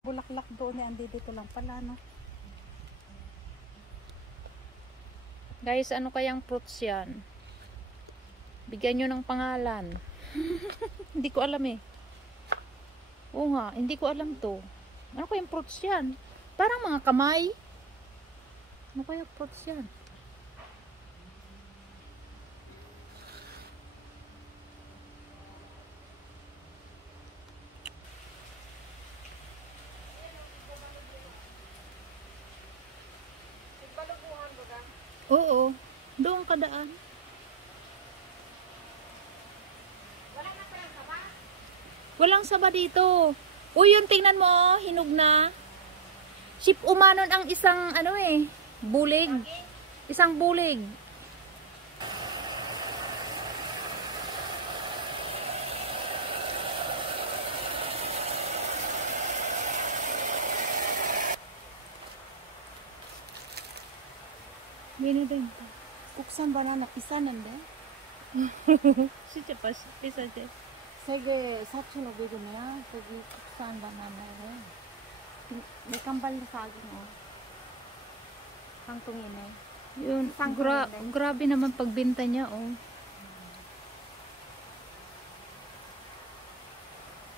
Bulaklak doon eh, andi dito lang pala, no? Guys, ano kayang fruits yan? Bigyan nyo ng pangalan. Hindi ko alam eh. Oo nga, hindi ko alam to. Ano kayang fruits yan? Parang mga kamay. Ano kayang fruits yan? Oo, doon kadaan. Walang saba dito. Uy, yung tingnan mo, hinog na. Ship umanon ang isang, ano eh, bulig. Isang bulig. Gini din. Kuksan banana, isa nende? Siya pa, isa siya. Sige, 4,500 na yan. Sige, kuksan banana rin. May kambal na saging, oh. Kangtungin eh. Yun, grabe naman pagbenta niya, oh.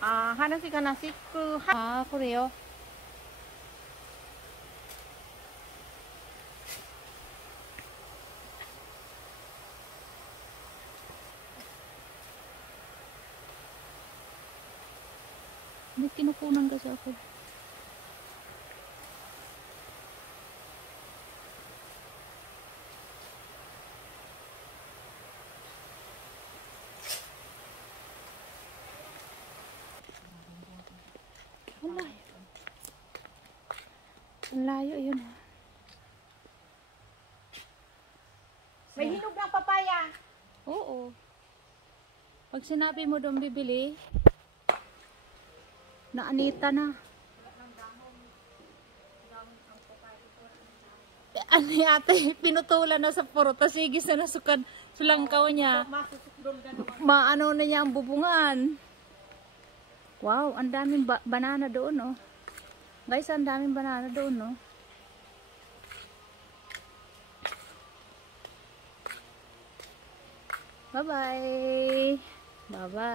Hanasi ka nasi ku Kureo. May kinukunan kasi ako. Ang layo yun. May hinog ng papaya. Oo. Pag sinabi mo doon bibili, naanita na. Ano yata, pinutulan na sa puro, tas higis na nasukan sulangkaw niya. Maano na niya ang bubungan. Wow, ang daming banana doon, oh. Guys, ang daming banana doon, no? Bye-bye. Bye-bye.